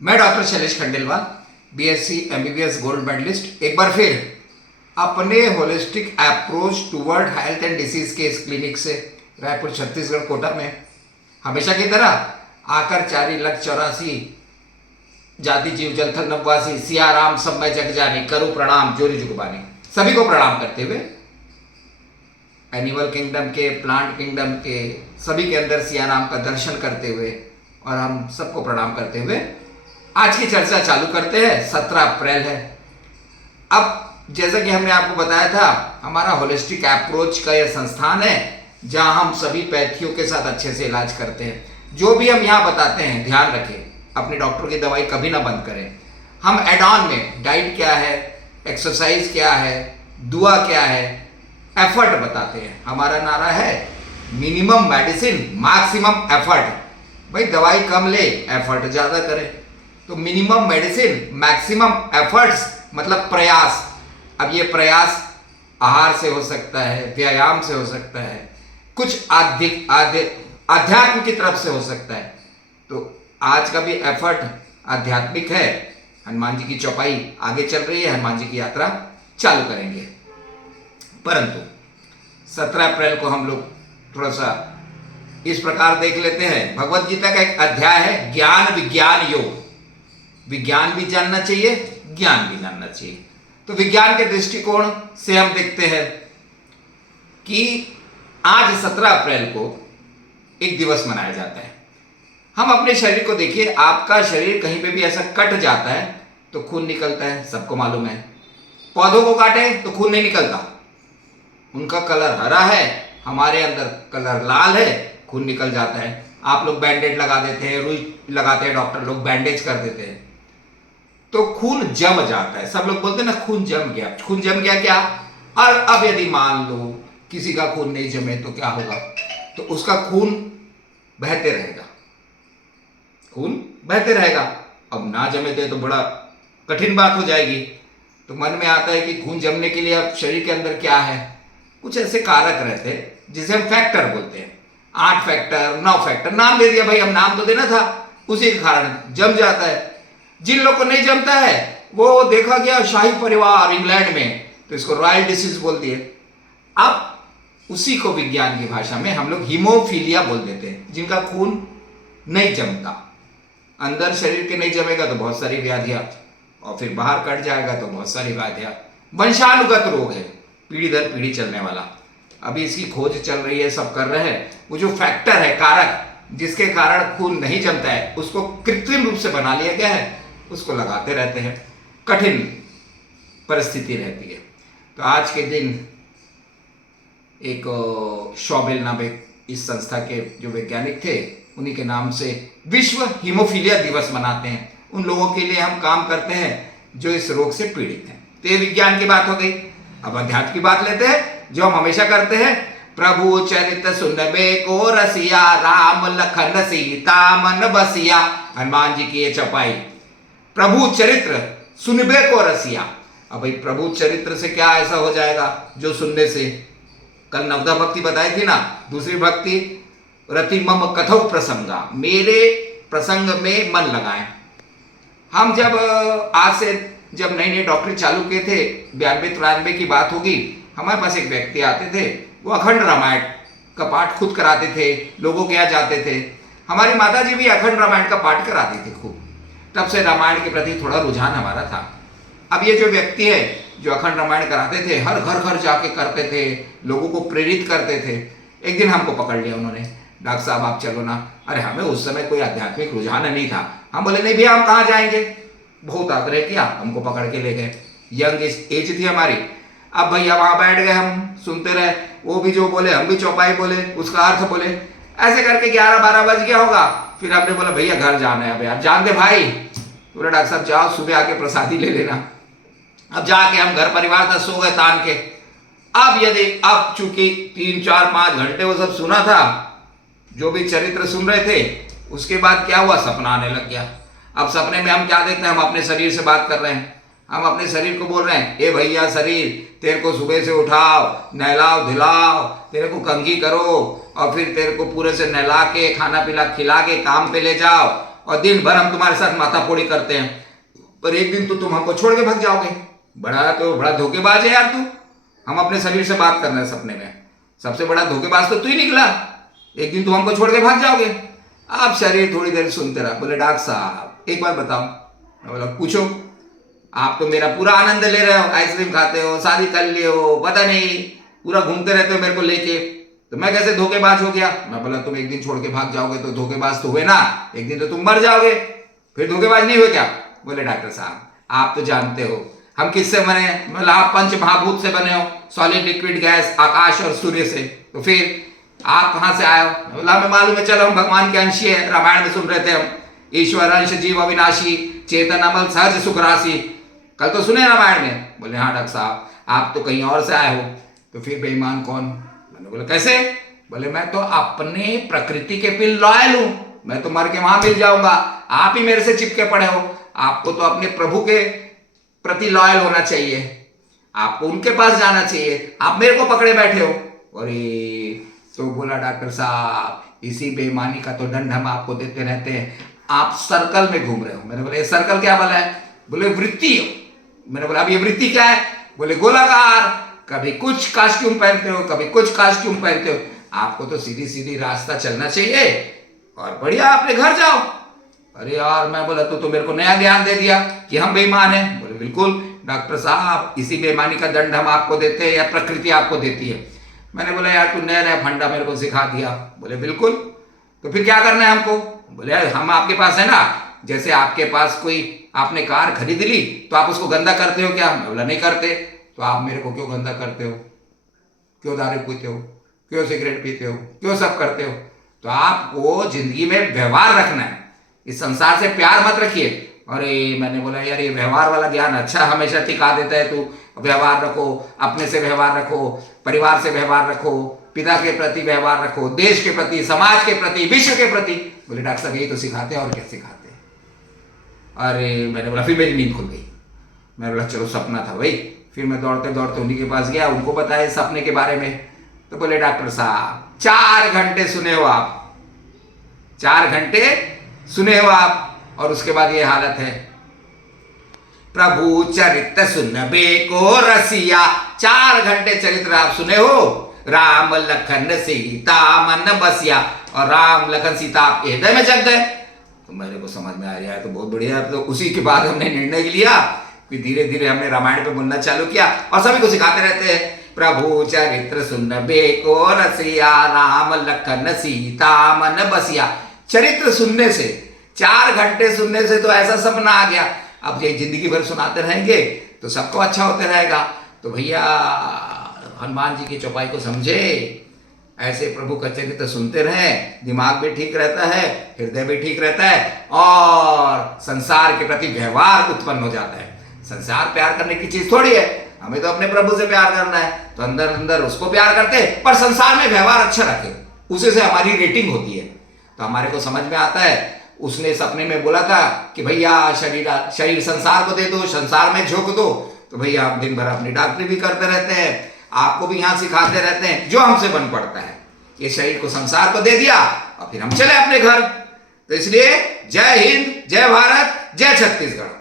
मैं doctor Shailesh Khandelwal, BSc MBBS gold medalist, एक बार फिर अपने holistic approach toward health and disease के इस क्लिनिक से रायपुर छत्तीसगढ़ कोटा में हमेशा की तरह आकर 4,84,84 जाति जीव जलथल नववासी सियाराम सब मैं जग जानी करूं प्रणाम जोरी जुगबानी सभी को प्रणाम करते हुए एनिमल किंगडम के, प्लांट किंगडम के सभी के अंदर सियाराम का दर्शन करते हुए और हम सबको प्रणाम करते हुए आज की चर्चा चालू करते हैं। 17 अप्रैल है। अब जैसा कि हमने आपको बताया था, हमारा होलिस्टिक अप्रोच का यह संस्थान है जहां हम सभी पैथियों के साथ अच्छे से इलाज करते हैं। जो भी हम यहाँ बताते हैं ध्यान रखें, अपने डॉक्टर की दवाई कभी ना बंद करें। हम एड ऑन में डाइट क्या है, एक्सरसाइज क्या है, दुआ क्या है, एफर्ट बताते हैं। हमारा नारा है मिनिमम मेडिसिन मैक्सिमम एफर्ट। भाई दवाई कम ले, एफर्ट ज़्यादा करें। तो मिनिमम मेडिसिन मैक्सिमम एफर्ट्स मतलब प्रयास। अब ये प्रयास आहार से हो सकता है, व्यायाम से हो सकता है, कुछ आध्यात्म की तरफ से हो सकता है। तो आज का भी एफर्ट आध्यात्मिक है। हनुमान जी की चौपाई आगे चल रही है, हनुमान जी की यात्रा चालू करेंगे। परंतु 17 अप्रैल को हम लोग थोड़ा सा इस प्रकार देख लेते हैं। भगवत गीता का एक अध्याय है ज्ञान विज्ञान योग। विज्ञान भी जानना चाहिए, ज्ञान भी जानना चाहिए। तो विज्ञान के दृष्टिकोण से हम देखते हैं कि आज 17 अप्रैल को एक दिवस मनाया जाता है। हम अपने शरीर को देखिए, आपका शरीर कहीं पे भी ऐसा कट जाता है तो खून निकलता है, सबको मालूम है। पौधों को काटे तो खून नहीं निकलता, उनका कलर हरा है, हमारे अंदर कलर लाल है, खून निकल जाता है। आप लोग बैंडेज लगा देते हैं, रुई लगाते हैं, डॉक्टर लोग बैंडेज कर देते हैं तो खून जम जाता है। सब लोग बोलते हैं ना खून जम गया। खून जम गया क्या? और अब यदि मान लो किसी का खून नहीं जमे तो क्या होगा? तो उसका खून बहते रहेगा, खून बहते रहेगा। अब ना जमे थे तो बड़ा कठिन बात हो जाएगी। तो मन में आता है कि खून जमने के लिए अब शरीर के अंदर क्या है? कुछ ऐसे कारक रहते हैं जिसे हम फैक्टर बोलते हैं। 8 फैक्टर, 9 फैक्टर, नाम दे दिया भाई, अब नाम तो देना था। उसी के कारण जम जाता है। जिन लोग को नहीं जमता है वो देखा गया शाही परिवार इंग्लैंड में, तो इसको रॉयल डिसीज बोल दिए। अब उसी को विज्ञान की भाषा में हम लोग हीमोफीलिया बोल देते हैं, जिनका खून नहीं जमता। अंदर शरीर के नहीं जमेगा तो बहुत सारी व्याधियां, और फिर बाहर कट जाएगा तो बहुत सारी व्याधियां। वंशानुगत रोग है, पीढ़ी दर पीढ़ी चलने वाला। अभी इसकी खोज चल रही है, सब कर रहे हैं। वो जो फैक्टर है, कारक जिसके कारण खून नहीं जमता है, उसको कृत्रिम रूप से बना लिया गया है, उसको लगाते रहते हैं। कठिन परिस्थिति रहती है। तो आज के दिन एक शॉबेल नाम इस संस्था के जो वैज्ञानिक थे, उन्हीं के नाम से विश्व हीमोफीलिया दिवस मनाते हैं। उन लोगों के लिए हम काम करते हैं जो इस रोग से पीड़ित हैं। तो ये विज्ञान की बात हो गई। अब अध्यात्म की बात लेते हैं, जो हम हमेशा करते हैं। प्रभु चरित सुनबे को रसिया, राम लखन सीता मन बसिया। हनुमान जी की ये चौपाई, प्रभु चरित्र सुनबे को रसिया। अब भाई प्रभु चरित्र से क्या ऐसा हो जाएगा जो सुनने से? कल नवदा भक्ति बताई थी ना, दूसरी भक्ति रति मम कथौ प्रसंगा, मेरे प्रसंग में मन लगाएं। हम जब आज से जब नई नई डॉक्टरी चालू किए थे, 92-93 की बात होगी, हमारे पास एक व्यक्ति आते थे, वो अखंड रामायण का पाठ खुद कराते थे, लोगों के यहाँ जाते थे। हमारी माता जी भी अखंड रामायण का पाठ कराती थी खूब। तब से रामायण के प्रति थोड़ा रुझान हमारा था। अब ये जो व्यक्ति है जो अखंड रामायण कराते थे, हर घर घर जाके करते थे, लोगों को प्रेरित करते थे। एक दिन हमको पकड़ लिया उन्होंने, डॉक्टर साहब आप चलो ना। अरे हमें उस समय कोई आध्यात्मिक रुझान नहीं था। हम बोले नहीं भैया, हम कहाँ जाएंगे। बहुत आग्रह किया, हमको पकड़ के ले गए। यंग एज थी हमारी। अब भैया वहां बैठ गए, हम सुनते रहे। वो भी जो बोले, हम भी चौपाई बोले, उसका अर्थ बोले। ऐसे करके 11-12 बज गया होगा। फिर हमने बोला भैया घर जाना है। अब यार जान दे भाई। बोले डॉक्टर साहब जाओ, सुबह आके प्रसादी ले लेना। अब जाके हम घर परिवार तक सो गए तान के। अब चूंकि 3-4-5 घंटे वो सब सुना था, जो भी चरित्र सुन रहे थे, उसके बाद क्या हुआ, सपना आने लग गया। अब सपने में हम क्या देखते हैं? हम अपने शरीर से बात कर रहे हैं। हम अपने शरीर को बोल रहे हैं, ए भैया शरीर, तेरे को सुबह से उठाओ, नहलाओ धिलाओ, तेरे को कंघी करो, और फिर तेरे को पूरे से नहला के खाना पीना खिला के काम पे ले जाओ, और दिन भर हम तुम्हारे साथ माथाफोड़ी करते हैं, पर एक दिन तो तुम हमको छोड़ के भाग जाओगे। बड़ा धोखेबाज है यार तू। हम अपने शरीर से बात कर रहे हैं सपने में, सबसे बड़ा धोखेबाज तो तू ही निकला। एक दिन तुम हमको छोड़ के भाग जाओगे। आप शरीर थोड़ी देर सुनते रहा। बोले डॉक्टर साहब एक बार बताओ। मैं बोला पूछो। आप तो मेरा पूरा आनंद ले रहे हो, आइसक्रीम खाते हो, शादी कर लिए हो, पता नहीं पूरा घूमते रहते हो मेरे को लेके, तो मैं कैसे धोखेबाज हो गया? मैं बोला तुम एक दिन छोड़ के भाग जाओगे तो धोखेबाज तो हुए ना, एक दिन तो तुम मर जाओगे, फिर धोखेबाज नहीं हुए क्या? बोले डॉक्टर साहब आप तो जानते हो हम किससे बने हैं। मतलब आप पंच महाभूत से बने हो, सॉलिड लिक्विड गैस, आकाश और सूर्य से, तो फिर आप कहां से आए हो? बोला हमें मालूम है, चलो हम भगवान के अंशी है, रामायण में सुन रहे थे हम, ईश्वर अंश जीव अविनाशी चेतन अमल सहज सुख राशि, कल तो सुने रामायण में। बोले हाँ डॉक्टर साहब आप तो कहीं और से आए हो, तो फिर बेईमान कौन? मैंने बोला कैसे? बोले मैं तो अपने प्रकृति के पिल लॉयल हूं, मैं तो मर के वहां मिल जाऊंगा, आप ही मेरे से चिपके पड़े हो। आपको तो अपने प्रभु के प्रति लॉयल होना चाहिए, आपको उनके पास जाना चाहिए, आप मेरे को पकड़े बैठे हो। अरे तो बोला डॉक्टर साहब इसी बेईमानी का तो दंड हम आपको देते रहते हैं, आप सर्कल में घूम रहे हो। मैंने बोला ये सर्कल क्या भला है? बोले वृत्ति हो। मैंने बोला अब ये वृत्ति क्या है? बोले गोलाकार, कभी कुछ कास्ट्यूम पहनते हो, कभी कुछ कास्ट्यूम पहनते हो, आपको तो सीधी सीधी रास्ता चलना चाहिए और बढ़िया अपने घर जाओ। अरे यार मैं बोला तो मेरे को नया ज्ञान दे दिया कि हम बेईमान हैं। बोले बिल्कुल डॉक्टर साहब इसी बेईमानी का दंड हम आपको देते हैं या प्रकृति आपको देती है। मैंने बोला यार तू नया नया फंडा मेरे को सिखा दिया। बोले बिल्कुल, तो फिर क्या करना है हमको? बोले हम आपके पास है ना, जैसे आपके पास कोई आपने कार खरीद ली तो आप उसको गंदा करते हो क्या? मैं बोला नहीं करते। तो आप मेरे को क्यों गंदा करते हो? क्यों दारू पीते हो, क्यों सिगरेट पीते हो, क्यों सब करते हो? तो आपको जिंदगी में व्यवहार रखना है, इस संसार से प्यार मत रखिए। अरे मैंने बोला यार ये व्यवहार वाला ज्ञान अच्छा हमेशा टिका देता है तू। व्यवहार रखो, अपने से व्यवहार रखो, परिवार से व्यवहार रखो, पिता के प्रति व्यवहार रखो, देश के प्रति, समाज के प्रति, विश्व के प्रति। बोले डॉक्टर साहब यही तो सिखाते हैं और क्या सिखाते हैं? अरे मैंने बोला फिर मेरी नींद खुल गई। मैं बोला चलो सपना था भाई। फिर मैं दौड़ते दौड़ते उन्हीं के पास गया, उनको बताया सपने के बारे में। तो बोले डॉक्टर साहब 4 घंटे सुने हो आप, 4 घंटे सुने हो आप, और उसके बाद ये हालत है। प्रभु चरित्र सुनबे को रसिया, 4 घंटे चरित्र आप सुने हो। राम लखन सीता मन बसिया, और राम लखन सीता आपके हृदय में जग गए। तो मेरे को समझ में आ रहा है तो बहुत बढ़िया। तो उसी के बाद हमने निर्णय लिया कि धीरे धीरे हमने रामायण पे बोलना चालू किया और सभी को सिखाते रहते हैं। प्रभु चरित्र सुनबे को रसिया, राम लखन सीता मन बसिया। चरित्र सुनने से, 4 घंटे सुनने से तो ऐसा सपना आ गया। अब ये जिंदगी भर सुनाते रहेंगे तो सबको अच्छा होते रहेगा। तो भैया हनुमान जी की चौपाई को समझे, ऐसे प्रभु का चरित्र सुनते रहे, दिमाग भी ठीक रहता है, हृदय भी ठीक रहता है और संसार के प्रति व्यवहार उत्पन्न हो जाता है। संसार प्यार करने की चीज थोड़ी है, हमें तो अपने प्रभु से प्यार करना है, तो अंदर अंदर उसको प्यार करते पर संसार में व्यवहार अच्छा रखे, उसी से हमारी रेटिंग होती है। तो हमारे को समझ में आता है। उसने सपने में बोला था कि भैया शरीर संसार को दे दो, संसार में झोंक दो। तो भैया हम दिन भर अपनी डॉक्टरी भी करते रहते हैं, आपको भी यहाँ सिखाते रहते हैं जो हमसे बन पड़ता है। ये शरीर को संसार को दे दिया और फिर हम चले अपने घर। तो इसलिए जय हिंद, जय भारत, जय छत्तीसगढ़।